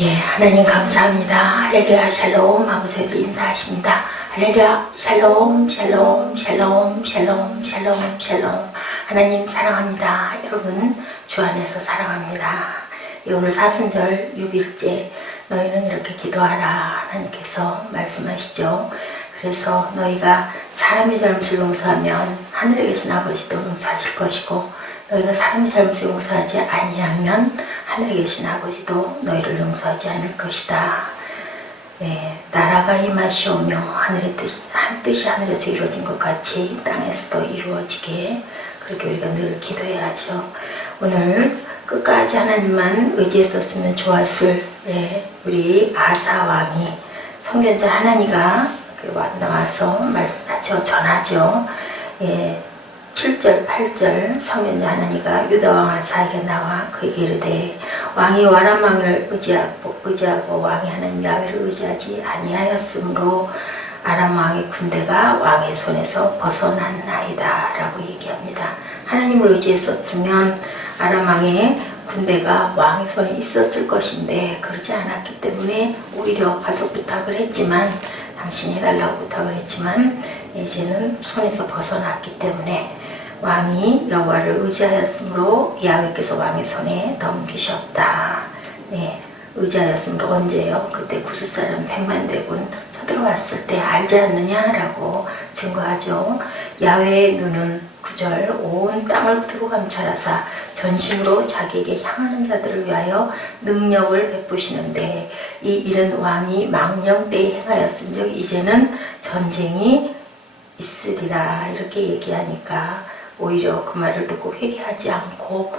예, 하나님 감사합니다. 할렐루야 샬롬 하고 저희들 인사하십니다. 할렐루야 샬롬 샬롬 샬롬 샬롬 샬롬 샬롬. 하나님 사랑합니다. 여러분 주 안에서 사랑합니다. 오늘 사순절 6일째 너희는 이렇게 기도하라 하나님께서 말씀하시죠. 그래서 너희가 사람의 잘못을 용서하면 하늘에 계신 아버지도 용서하실 것이고 너희가 사람의 잘못을 용서하지 아니하면 하늘에 계신 아버지도 너희를 용서하지 않을 것이다. 네, 나라가 임하시오며 하늘의 한 뜻이 하늘에서 이루어진 것 같이 땅에서도 이루어지게 그렇게 우리가 늘 기도해야죠. 오늘 끝까지 하나님만 의지했었으면 좋았을 우리 아사 왕이 선견자 하나니가 나와서 말씀하죠. 전하죠. 7절, 8절 성경자 하나니가 유다왕 아사에게 나와 그에게 이르되 왕이 아람 왕을 의지하고 왕이 하나님 야훼를 의지하지 아니하였으므로 아람 왕의 군대가 왕의 손에서 벗어났나이다 라고 얘기합니다. 하나님을 의지했었으면 아람 왕의 군대가 왕의 손에 있었을 것인데 그러지 않았기 때문에 오히려 가서 부탁을 했지만 당신이 해달라고 부탁을 했지만 이제는 손에서 벗어났기 때문에 왕이 여호와를 의지하였으므로 야훼께서 왕의 손에 넘기셨다. 네, 의지하였으므로 언제요? 그때 구스 사람 100만 대군 서들어왔을 때 알지 않느냐라고 증거하죠. 야훼의 눈은 9절 온 땅을 두루 감찰하사 전심으로 자기에게 향하는 자들을 위하여 능력을 베푸시는데 이 일은 왕이 망령 때에 행하였은즉 이제는 전쟁이 있으리라 이렇게 얘기하니까 오히려 그 말을 듣고 회개하지 않고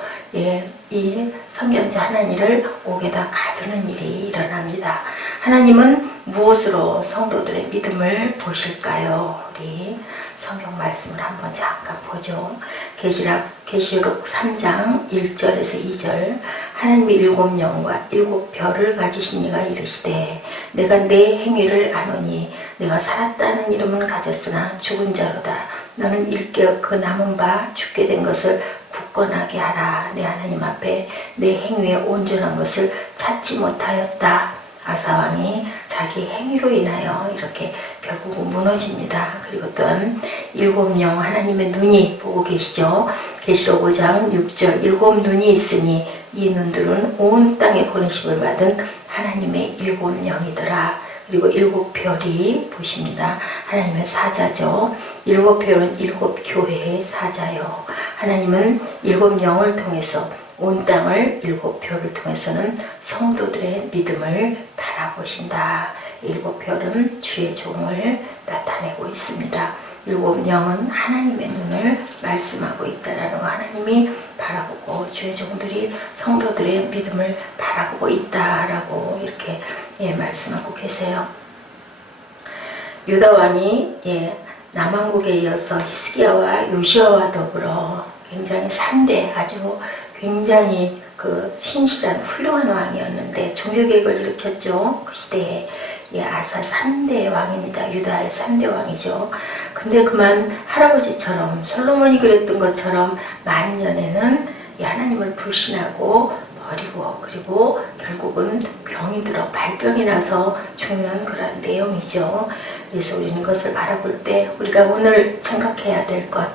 이 선견자 하나님을 옥에다 가두는 일이 일어납니다. 하나님은 무엇으로 성도들의 믿음을 보실까요? 우리 성경 말씀을 한번 잠깐 보죠. 계시록 3장 1절에서 2절 하나님이 7영과 7별을 가지신 이가 이르시되 내가 내 행위를 아노니 내가 살았다는 이름은 가졌으나 죽은 자로다. 너는 일깨어 그 남은 바 죽게 된 것을 굳건하게 하라. 내 하나님 앞에 내 행위에 온전한 것을 찾지 못하였다. 아사왕이 자기 행위로 인하여 이렇게 결국은 무너집니다. 그리고 또한 7영 하나님의 눈이 보고 계시죠. 계시록 5장 6절 7눈이 있으니 이 눈들은 온 땅에 보내심을 받은 하나님의 7영이더라. 그리고 7별이 보십니다. 하나님의 사자죠. 7별은 7교회의 사자요. 하나님은 7영을 통해서 온 땅을 7별을 통해서는 성도들의 믿음을 바라보신다. 7별은 주의 종을 나타내고 있습니다. 7영은 하나님의 눈을 말씀하고 있다라는 거 하나님이 바라보고 주의 종들이 성도들의 믿음을 바라보고 있다라고 이렇게 말씀하고 계세요. 유다 왕이 남왕국에 이어서 히스기야와 요시야와 더불어 굉장히 3대 아주 굉장히 신실한 훌륭한 왕이었는데 종교개혁을 일으켰죠. 그 시대에 아사 3대 왕입니다. 유다의 3대 왕이죠. 근데 그만 할아버지처럼 솔로몬이 그랬던 것처럼 만년에는 하나님을 불신하고 버리고 그리고 결국은 병이 들어 발병이 나서 죽는 그런 내용이죠. 그래서 우리는 그것을 바라볼 때 우리가 오늘 생각해야 될 것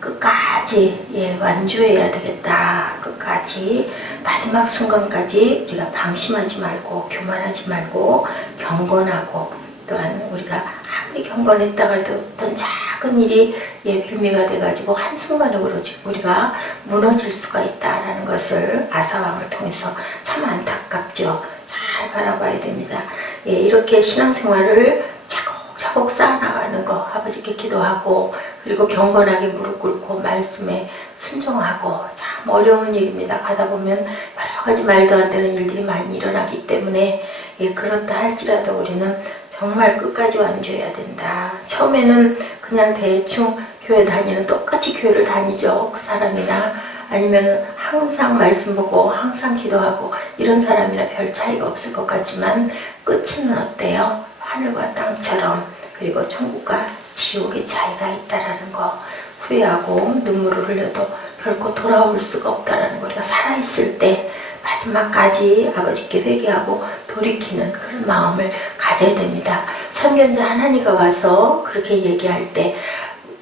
끝까지 완주해야 되겠다. 끝까지 마지막 순간까지 우리가 방심하지 말고 교만하지 말고 경건하고 또한 우리가 아무리 경건했다가 해도 어떤 작은 일이 빌미가 돼가지고 한순간으로 우리가 무너질 수가 있다라는 것을 아사왕을 통해서 참 안타깝죠. 잘 바라봐야 됩니다. 이렇게 신앙생활을 차곡차곡 쌓아나가는 거 아버지께 기도하고 그리고 경건하게 무릎 꿇고 말씀에 순종하고 참 어려운 일입니다. 가다 보면 여러 가지 말도 안 되는 일들이 많이 일어나기 때문에 그렇다 할지라도 우리는 정말 끝까지 완주해야 된다. 처음에는 그냥 대충 교회 다니는 똑같이 교회를 다니죠. 그 사람이나 아니면 항상 말씀 보고 항상 기도하고 이런 사람이나 별 차이가 없을 것 같지만 끝은 어때요? 하늘과 땅처럼 그리고 천국과 지옥의 차이가 있다라는 거 후회하고 눈물을 흘려도 결코 돌아올 수가 없다라는 거 우리가 살아있을 때 마지막까지 아버지께 회개하고 돌이키는 그런 마음을 가져야 됩니다. 선견자 하나니가 와서 그렇게 얘기할 때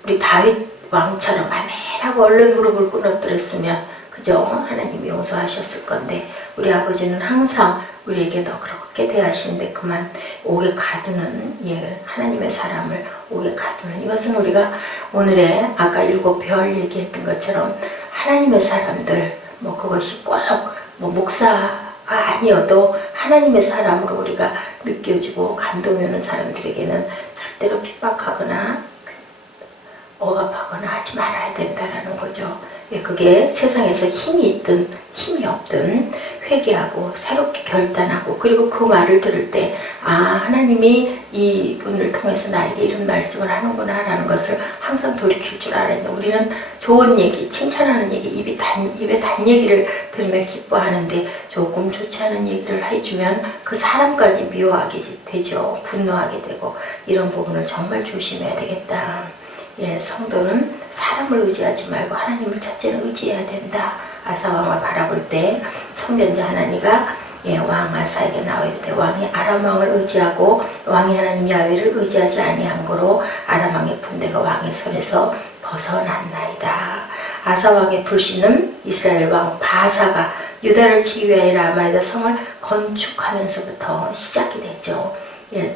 우리 다윗 왕처럼 아멘하고 얼른 무릎을 꿇어뜨렸으면 그죠? 하나님이 용서하셨을 건데 우리 아버지는 항상 우리에게 너 그렇게 대하시는데 그만 옥에 가두는 하나님의 사람을 옥에 가두는 이것은 우리가 오늘의 아까 7별 얘기했던 것처럼 하나님의 사람들 그것이 꼭 목사가 아니어도 하나님의 사람으로 우리가 느껴지고 감동이 오는 사람들에게는 절대로 핍박하거나 억압하거나 하지 말아야 된다는 거죠. 그게 세상에서 힘이 있든 힘이 없든 회개하고 새롭게 결단하고 그리고 그 말을 들을 때 하나님이 이분을 통해서 나에게 이런 말씀을 하는구나 라는 것을 항상 돌이킬 줄 알아야 돼. 우리는 좋은 얘기, 칭찬하는 얘기, 입에 단 얘기를 들으면 기뻐하는데 조금 좋지 않은 얘기를 해주면 그 사람까지 미워하게 되죠. 분노하게 되고 이런 부분을 정말 조심해야 되겠다. 성도는 사람을 의지하지 말고 하나님을 첫째는 의지해야 된다. 아사왕을 바라볼 때 선견자 하나니가 왕 아사에게 나와 이르되 왕이 아람 왕을 의지하고 왕이 하나님 야훼를 의지하지 아니한 거로 아람 왕의 군대가 왕의 손에서 벗어났나이다. 아사 왕의 불신은 이스라엘 왕 바사가 유다를 치기 위하여 라마에다 성을 건축하면서부터 시작이 되죠.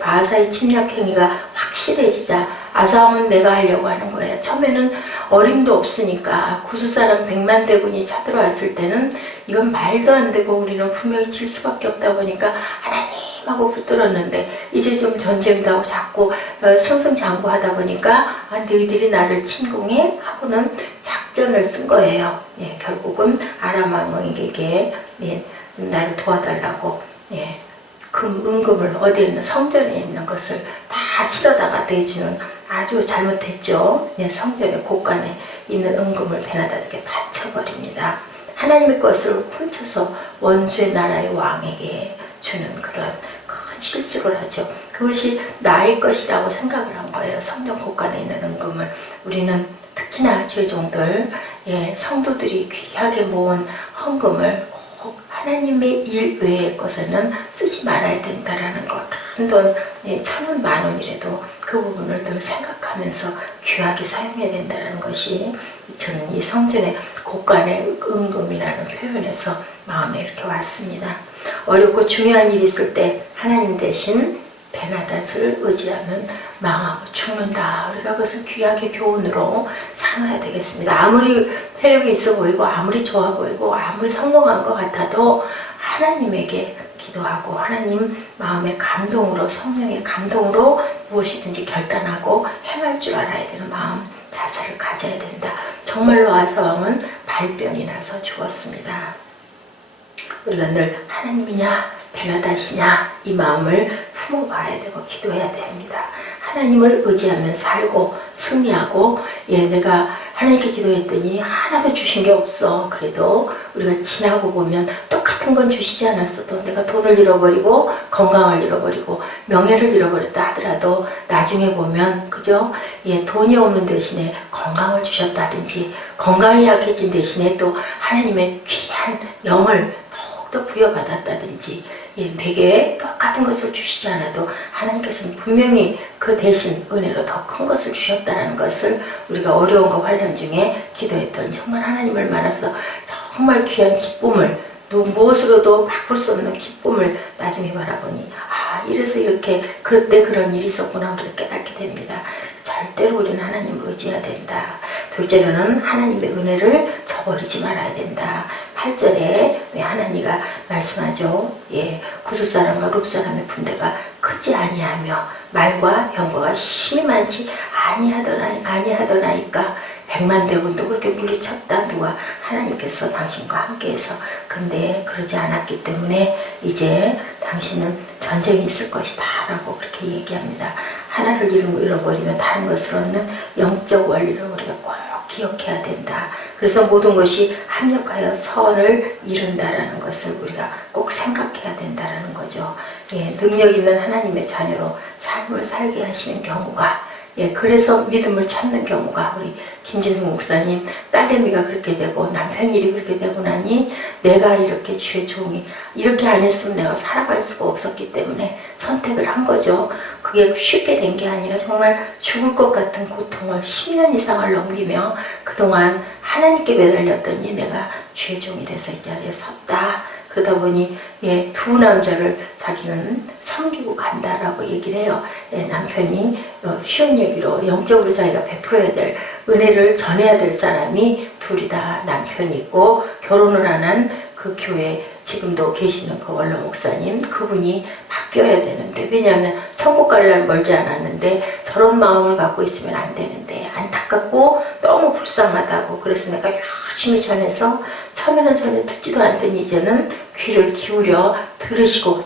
바사의 침략 행위가 확실해지자 아사왕은 내가 하려고 하는 거예요. 처음에는 어림도 없으니까 구스 사람 100만 대군이 쳐들어왔을 때는 이건 말도 안 되고 우리는 분명히 질 수밖에 없다 보니까 하나님하고 붙들었는데 이제 좀 전쟁도 하고 자꾸 승승장구하다 보니까 너희들이 나를 침공해? 하고는 작전을 쓴 거예요. 결국은 아람 왕에게 나를 도와달라고 그 은금을 어디에 있는 성전에 있는 것을 다 실어다가 대주는 아주 잘못했죠. 성전의 곳간에 있는 은금을 베나다에게 바쳐버립니다. 하나님의 것을 훔쳐서 원수의 나라의 왕에게 주는 그런 큰 실수를 하죠. 그것이 나의 것이라고 생각을 한 거예요. 성전 곳간에 있는 은금을. 우리는 특히나 죄종들, 성도들이 귀하게 모은 헌금을 하나님의 일 외의 것에는 쓰지 말아야 된다라는 것. 큰 돈, 1,000원, 10,000원이라도 그 부분을 늘 생각하면서 귀하게 사용해야 된다는 것이 저는 이 성전의 곳간의 은금이라는 표현에서 마음에 이렇게 왔습니다. 어렵고 중요한 일이 있을 때 하나님 대신 베나닷을 의지하면 망하고 죽는다. 우리가 그것을 귀하게 교훈으로 삼아야 되겠습니다. 아무리 세력이 있어 보이고 아무리 좋아 보이고 아무리 성공한 것 같아도 하나님에게 기도하고 하나님 마음의 감동으로 성령의 감동으로 무엇이든지 결단하고 행할 줄 알아야 되는 마음 자세를 가져야 된다. 정말로 아사왕은 발병이 나서 죽었습니다. 우리가 늘 하나님이냐 베나닷이냐 이 마음을 품어봐야 되고 기도해야 됩니다. 하나님을 의지하면 살고 승리하고 내가 하나님께 기도했더니 하나도 주신 게 없어. 그래도 우리가 지나고 보면 똑같은 건 주시지 않았어도 내가 돈을 잃어버리고 건강을 잃어버리고 명예를 잃어버렸다 하더라도 나중에 보면 그죠? 돈이 없는 대신에 건강을 주셨다든지 건강이 약해진 대신에 또 하나님의 귀한 영을 더욱더 부여받았다든지 내게 똑같은 것을 주시지 않아도 하나님께서는 분명히 그 대신 은혜로 더 큰 것을 주셨다는 것을 우리가 어려움과 환난 중에 기도했더니 정말 하나님을 만나서 정말 귀한 기쁨을 무엇으로도 바꿀 수 없는 기쁨을 나중에 바라보니 이래서 이렇게 그때 그런 일이 있었구나 우리가 깨닫게 됩니다. 절대로 우리는 하나님을 의지해야 된다. 둘째로는 하나님의 은혜를 저버리지 말아야 된다. 8절에 하나님가 말씀하죠. 구스 사람과 룹 사람의 분대가 크지 아니하며 말과 병거가 심히 많지 아니하더나이까 100만 대군도 그렇게 물리쳤다. 누가 하나님께서 당신과 함께해서. 근데 그러지 않았기 때문에 이제 당신은 전쟁이 있을 것이다 라고 그렇게 얘기합니다. 하나를 잃어버리면 다른 것을 얻는 영적 원리를 우리가 꼭 기억해야 된다. 그래서 모든 것이 합력하여 선을 이룬다라는 것을 우리가 꼭 생각해야 된다라는 거죠. 능력 있는 하나님의 자녀로 삶을 살게 하시는 경우가 예, 그래서 믿음을 찾는 경우가 우리 김진숙 목사님 딸내미가 그렇게 되고 남편 일이 그렇게 되고 나니 내가 이렇게 주의 종이 이렇게 안 했으면 내가 살아갈 수가 없었기 때문에 선택을 한 거죠. 그게 쉽게 된 게 아니라 정말 죽을 것 같은 고통을 10년 이상을 넘기며 그동안 하나님께 매달렸더니 내가 주의 종이 돼서 이 자리에 섰다. 그러다 보니 예, 두 남자를 자기는 섬기고 간다라고 얘기를 해요. 예, 남편이 쉬운 얘기로 영적으로 자기가 베풀어야 될 은혜를 전해야 될 사람이 둘이다. 남편이 있고 결혼을 안 한 그 교회 지금도 계시는 그 원로 목사님 그분이 바뀌어야 되는데 왜냐하면 천국 갈 날 멀지 않았는데 저런 마음을 갖고 있으면 안 되는데 안타깝고 너무 불쌍하다고 그래서 내가 열심히 전해서 처음에는 전혀 듣지도 않더니 이제는 귀를 기울여 들으시고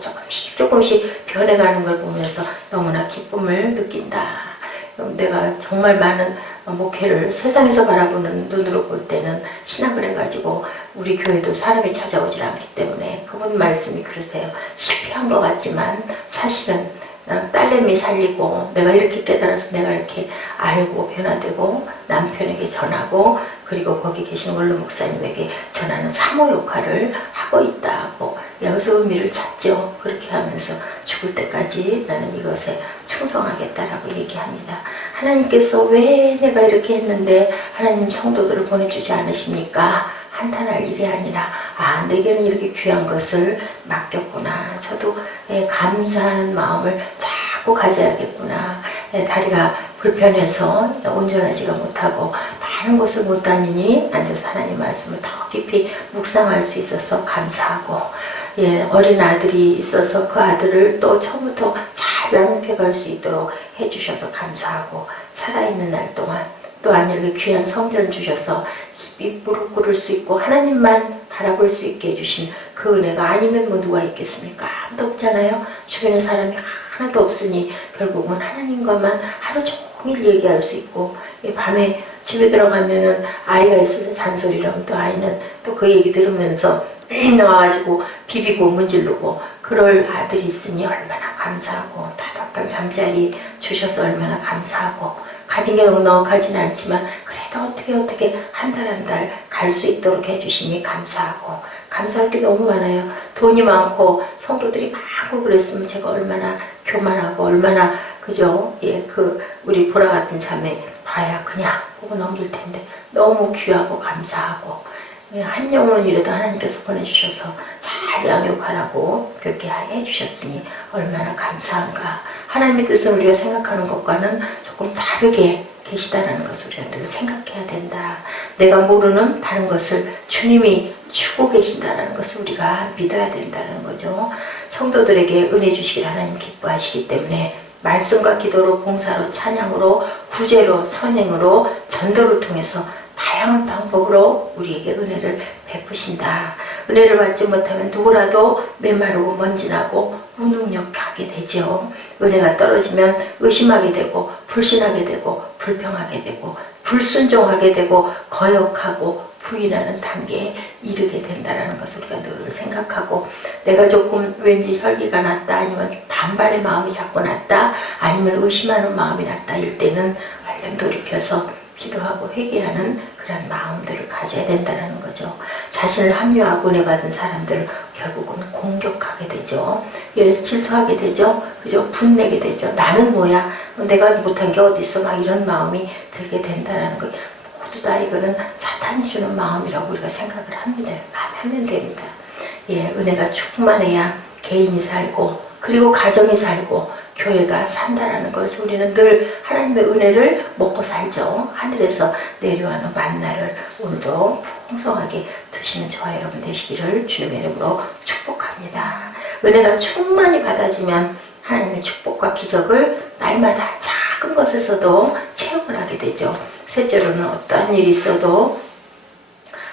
조금씩 변해가는 걸 보면서 너무나 기쁨을 느낀다. 내가 정말 많은 목회를 세상에서 바라보는 눈으로 볼 때는 신학을 해가지고 우리 교회도 사람이 찾아오질 않기 때문에 그분 말씀이 그러세요. 실패한 것 같지만 사실은 딸내미 살리고 내가 이렇게 깨달아서 내가 이렇게 알고 변화되고 남편에게 전하고 그리고 거기 계신 원로 목사님에게 전하는 사모 역할을 하고 있다고 여기서 의미를 찾죠. 그렇게 하면서 죽을 때까지 나는 이것에 충성하겠다라고 얘기합니다. 하나님께서 왜 내가 이렇게 했는데 하나님 성도들을 보내주지 않으십니까? 한탄할 일이 아니라 내게는 이렇게 귀한 것을 맡겼구나. 저도 감사하는 마음을 자꾸 가져야겠구나. 다리가 불편해서 온전하지가 못하고 많은 곳을 못 다니니 앉아서 하나님 말씀을 더 깊이 묵상할 수 있어서 감사하고 어린 아들이 있어서 그 아들을 또 처음부터 잘 양육해 갈 수 있도록 해주셔서 감사하고 살아있는 날 동안 또한 이렇게 귀한 성전 주셔서 깊이 무릎 꿇을 수 있고 하나님만 바라볼 수 있게 해주신 그 은혜가 아니면 뭐 누가 있겠습니까? 아무도 없잖아요. 주변에 사람이 하나도 없으니 결국은 하나님과만 하루 종일 얘기할 수 있고 밤에 집에 들어가면은 아이가 있어서 잔소리를 하면 또 아이는 또 그 얘기 들으면서 나와가지고 비비고 문지르고 그럴 아들이 있으니 얼마나 감사하고 따뜻한 잠자리 주셔서 얼마나 감사하고 가진 게 넉넉하지는 않지만 그래도 어떻게 한 달 한 달 갈 수 있도록 해주시니 감사하고 감사할 게 너무 많아요. 돈이 많고 성도들이 많고 그랬으면 제가 얼마나 교만하고 얼마나 그죠? 우리 보라 같은 자매 봐야 그냥 보고 넘길 텐데 너무 귀하고 감사하고 한 영혼이라도 하나님께서 보내주셔서 잘 양육하라고 그렇게 해주셨으니 얼마나 감사한가. 하나님의 뜻은 우리가 생각하는 것과는 조금 다르게 계시다라는 것을 우리가 늘 생각해야 된다. 내가 모르는 다른 것을 주님이 주고 계신다라는 것을 우리가 믿어야 된다는 거죠. 성도들에게 은혜 주시길 하나님 기뻐하시기 때문에 말씀과 기도로 봉사로 찬양으로 구제로 선행으로 전도를 통해서 다양한 방법으로 우리에게 은혜를 베푸신다. 은혜를 받지 못하면 누구라도 메마르고 먼지나고 무능력하게 되죠. 은혜가 떨어지면 의심하게 되고 불신하게 되고 불평하게 되고 불순종하게 되고 거역하고 부인하는 단계에 이르게 된다는 것을 우리가 늘 생각하고 내가 조금 왠지 혈기가 났다 아니면 반발의 마음이 자꾸 났다 아니면 의심하는 마음이 났다 일 때는 얼른 돌이켜서 기도하고 회개하는 그런 마음들을 가져야 된다는 거죠. 자신을 합리화하고 은혜 받은 사람들을 결국은 공격하게 되죠. 질투하게 되죠. 그죠? 분내게 되죠. 나는 뭐야? 내가 못한 게 어디 있어? 막 이런 마음이 들게 된다는 거. 모두 다 이거는 사탄이 주는 마음이라고 우리가 생각을 합니다. 하면 됩니다. 은혜가 충만해야 개인이 살고 그리고 가정이 살고 교회가 산다라는 것을 우리는 늘 하나님의 은혜를 먹고 살죠. 하늘에서 내려오는 만나를 오늘도 풍성하게 드시는 저와 여러분 되시기를 주님의 이름으로 축복합니다. 은혜가 충만히 받아지면 하나님의 축복과 기적을 날마다 작은 것에서도 체험을 하게 되죠. 셋째로는 어떠한 일이 있어도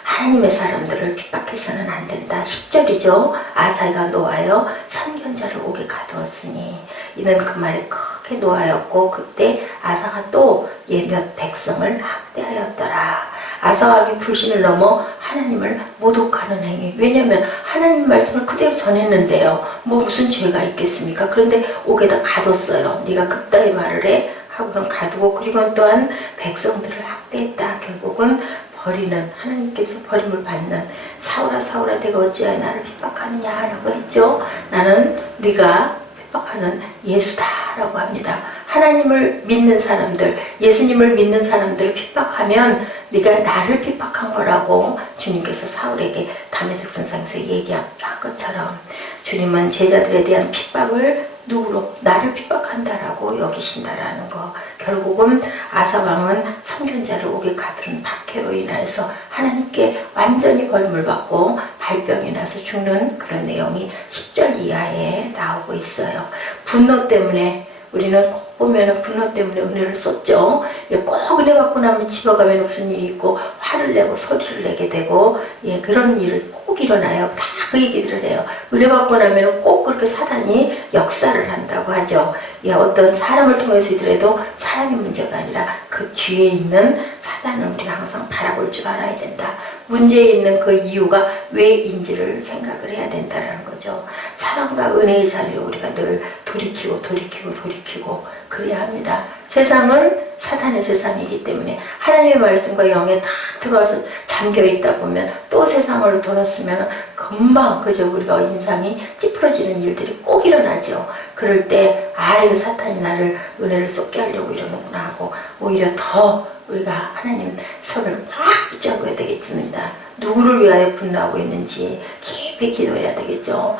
하나님의 사람들을 핍박해서는 안 된다. 10절이죠. 아사가 노하여 선견자를 옥에 가두었으니 이는 그 말에 크게 노하였고 그때 아사가 또 몇 백성을 학대하였더라. 아사 왕이 불신을 넘어 하나님을 모독하는 행위. 왜냐하면 하나님 말씀을 그대로 전했는데요. 뭐 무슨 죄가 있겠습니까? 그런데 옥에다 가뒀어요. 네가 그따위 말을 해? 하고는 가두고, 그리고 또한 백성들을 학대했다. 결국은 버리는, 하나님께서 버림을 받는, 사울아 사울아 내가 어찌하여 나를 핍박하느냐 라고 했죠. 나는 네가 핍박하는 예수다 라고 합니다. 하나님을 믿는 사람들, 예수님을 믿는 사람들을 핍박하면 네가 나를 핍박한 거라고 주님께서 사울에게 다메섹 선상에서 얘기한 것처럼, 주님은 제자들에 대한 핍박을 누구로? 나를 핍박한다라고 여기신다라는 거. 결국은 아사 왕은 선견자를 옥에 가둔 박해로 인해서 하나님께 완전히 벌을 받고 발병이 나서 죽는 그런 내용이 10절 이하에 나오고 있어요. 분노 때문에, 우리는 꼭 보면 분노 때문에 은혜를 쏟죠. 꼭 은혜 받고 나면 집어가면 무슨 일이 있고 화를 내고 소리를 내게 되고, 그런 일을 꼭 일어나요. 다 그 얘기들을 해요. 은혜 받고 나면 꼭 그렇게 사단이 역사를 한다고 하죠. 어떤 사람을 통해서더라도 사람이 문제가 아니라 그 뒤에 있는 사단을 우리가 항상 바라볼 줄 알아야 된다. 문제에 있는 그 이유가 왜인지를 생각을 해야 된다는 거죠. 사랑과 은혜의 자리를 우리가 늘 돌이키고 그래야 합니다. 세상은 사탄의 세상이기 때문에 하나님의 말씀과 영에 탁 들어와서 잠겨있다 보면 또 세상을 돌았으면 금방 그저 우리가 인상이 찌푸러지는 일들이 꼭 일어나죠. 그럴 때 이거 사탄이 나를 은혜를 쏟게 하려고 이러는구나 하고 오히려 더 우리가 하나님 손을 확 붙잡아야 되겠습니다. 누구를 위하여 분노하고 있는지 깊이 기도해야 되겠죠.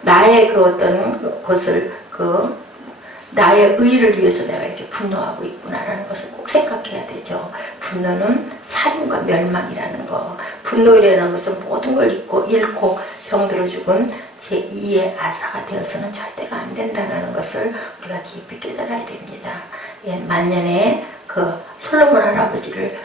나의 그 어떤 것을 나의 의를 위해서 내가 이렇게 분노하고 있구나라는 것을 꼭 생각해야 되죠. 분노는 살인과 멸망이라는 거. 분노이라는 것은 모든 걸 잃고 병들어 죽은 제2의 아사가 되어서는 절대가 안 된다는 것을 우리가 깊이 깨달아야 됩니다. 만년에 그 솔로몬 할아버지를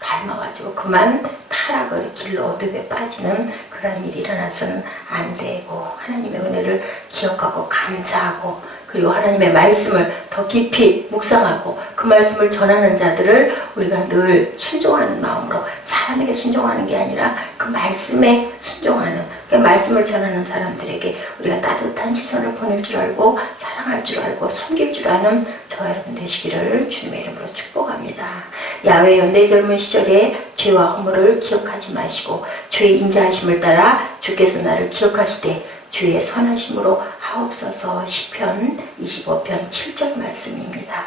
닮아가지고 그만 타락을 길로 어둠에 빠지는 그런 일이 일어나서는 안 되고, 하나님의 은혜를 기억하고 감사하고, 그리고 하나님의 말씀을 더 깊이 묵상하고 그 말씀을 전하는 자들을 우리가 늘 순종하는 마음으로, 사람에게 순종하는 게 아니라 그 말씀에 순종하는, 그 말씀을 전하는 사람들에게 우리가 따뜻한 시선을 보낼 줄 알고 사랑할 줄 알고 섬길 줄 아는 저와 여러분 되시기를 주님의 이름으로 축복합니다. 야훼여, 내 젊은 시절에 죄와 허물을 기억하지 마시고 주의 인자하심을 따라 주께서 나를 기억하시되 주의 선하심으로 하옵소서. 시편 25편 7절 말씀입니다.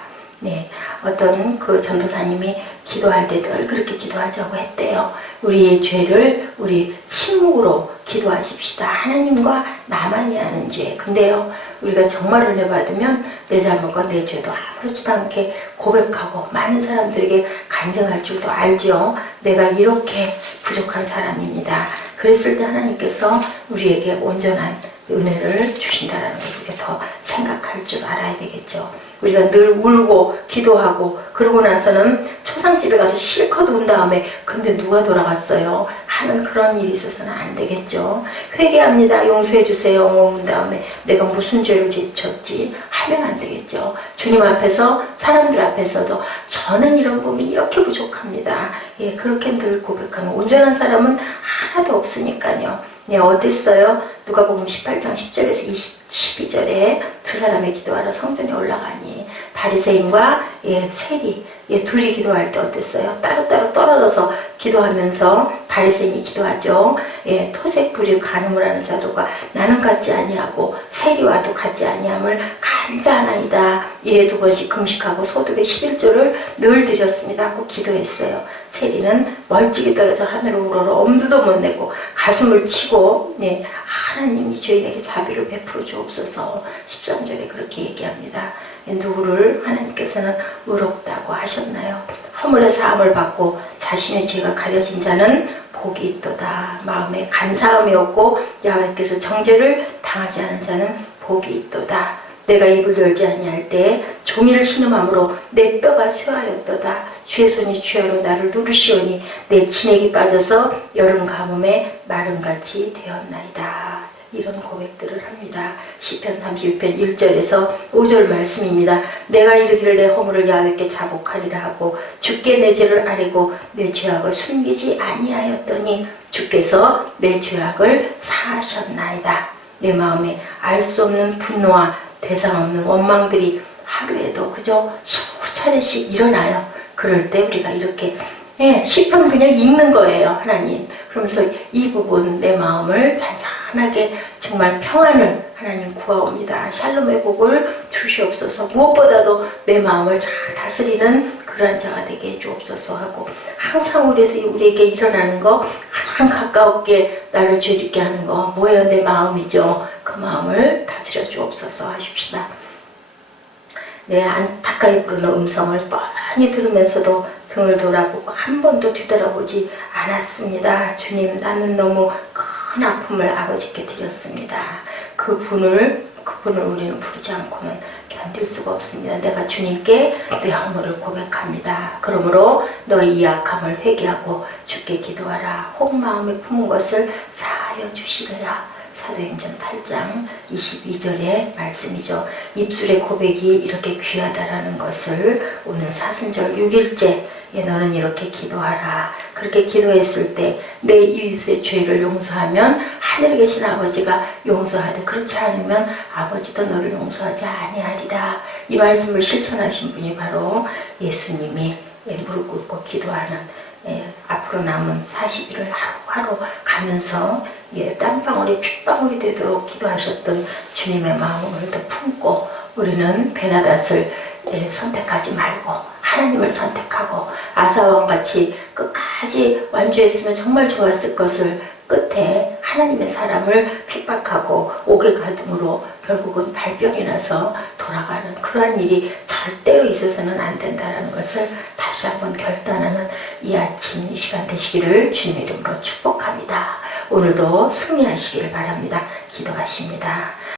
어떤 그 전도사님이 기도할 때 늘 그렇게 기도하자고 했대요. 우리의 죄를 우리 침묵으로 기도하십시다. 하나님과 나만이 아는 죄. 근데요, 우리가 정말 은혜 받으면 내 잘못과 내 죄도 아무렇지도 않게 고백하고 많은 사람들에게 간증할 줄도 알죠. 내가 이렇게 부족한 사람입니다. 그랬을 때 하나님께서 우리에게 온전한 은혜를 주신다는 걸 우리가 더 생각할 줄 알아야 되겠죠. 우리가 늘 울고 기도하고 그러고 나서는 초상집에 가서 실컷 운 다음에 근데 누가 돌아갔어요 하는 그런 일이 있어서는 안 되겠죠. 회개합니다. 용서해 주세요. 온 다음에 내가 무슨 죄를 지쳤지 하면 안 되겠죠. 주님 앞에서, 사람들 앞에서도 저는 이런 부분이 이렇게 부족합니다. 그렇게 늘 고백하는 온전한 사람은 하나도 없으니까요. 어땠어요? 누가복음 18장 10절에서 12절에 두 사람의 기도하러 성전에 올라가니 바리새인과 세리 둘이 기도할 때 어땠어요? 따로따로 떨어져서 기도하면서 바리새인이 기도하죠. 토색 부리 간음을 하는 자들과 나는 같지 아니하고 세리와도 같지 아니함을 간자하나이다. 일에 2번씩 금식하고 소득의 11조를 늘 드렸습니다 하고 기도했어요. 세리는 멀찍이 떨어져 하늘을 우러러 엄두도 못 내고 가슴을 치고 하나님이 죄인에게 자비를 베풀어 주옵소서. 13절에 그렇게 얘기합니다. 누구를 하나님께서는 의롭다고 하셨나요? 허물의 사함을 받고 자신의 죄가 가려진 자는 복이 있도다. 마음에 간사함이 없고 야훼께서 정죄를 당하지 않은 자는 복이 있도다. 내가 입을 열지 아니할 때에 종이를 신음함으로 내 뼈가 쇠하였도다. 주의 손이 주야로 나를 누르시오니 내 진액이 빠져서 여름 가뭄에 마름같이 되었나이다. 이런 고백들을 합니다. 시편 31편 1절에서 5절 말씀입니다. 내가 이르기를 내 허물을 야훼께 자복하리라 하고 주께 내 죄를 아뢰고 내 죄악을 숨기지 아니하였더니 주께서 내 죄악을 사하셨나이다. 내 마음에 알 수 없는 분노와 대상 없는 원망들이 하루에도 그저 수차례씩 일어나요. 그럴 때 우리가 이렇게 10분 그냥 읽는 거예요. 하나님. 그러면서 이 부분 내 마음을 잔잔하게 정말 평안을 하나님 구하옵니다. 샬롬의 복을 주시옵소서. 무엇보다도 내 마음을 잘 다스리는 그러한 자가 되게 해주옵소서 하고, 항상 우리에게 일어나는 거 가장 가깝게 나를 죄짓게 하는 거 뭐예요? 내 마음이죠. 그 마음을 다스려 주옵소서 하십시다. 내 안타까이 부르는 음성을 뻔히 들으면서도 등을 돌아보고 한 번도 뒤돌아보지 않았습니다. 주님, 나는 너무 큰 아픔을 아버지께 드렸습니다. 그분을 우리는 부르지 않고는 견딜 수가 없습니다. 내가 주님께 내 허물을 고백합니다. 그러므로 너의 이 약함을 회개하고 주께 기도하라. 혹 마음에 품은 것을 사하여 주시리라. 사도행전 8장 22절의 말씀이죠. 입술의 고백이 이렇게 귀하다라는 것을 오늘 사순절 6일째 너는 이렇게 기도하라. 그렇게 기도했을 때 내 이웃의 죄를 용서하면 하늘에 계신 아버지가 용서하되 그렇지 않으면 아버지도 너를 용서하지 아니하리라. 이 말씀을 실천하신 분이 바로 예수님이 무릎 꿇고 기도하는 앞으로 남은 40일을 하루하루 가면서 땀방울이 핏방울이 되도록 기도하셨던 주님의 마음을 더 품고 우리는 베나닷을 선택하지 말고 하나님을 선택하고 아사왕같이 끝까지 완주했으면 정말 좋았을 것을 끝에 하나님의 사람을 핍박하고 옥에 가둠으로 결국은 발병이 나서 돌아가는 그러한 일이 절대로 있어서는 안 된다는 것을 다시 한번 결단하는 이 아침 이 시간 되시기를 주님의 이름으로 축복합니다. 오늘도 승리하시길 바랍니다. 기도하십니다.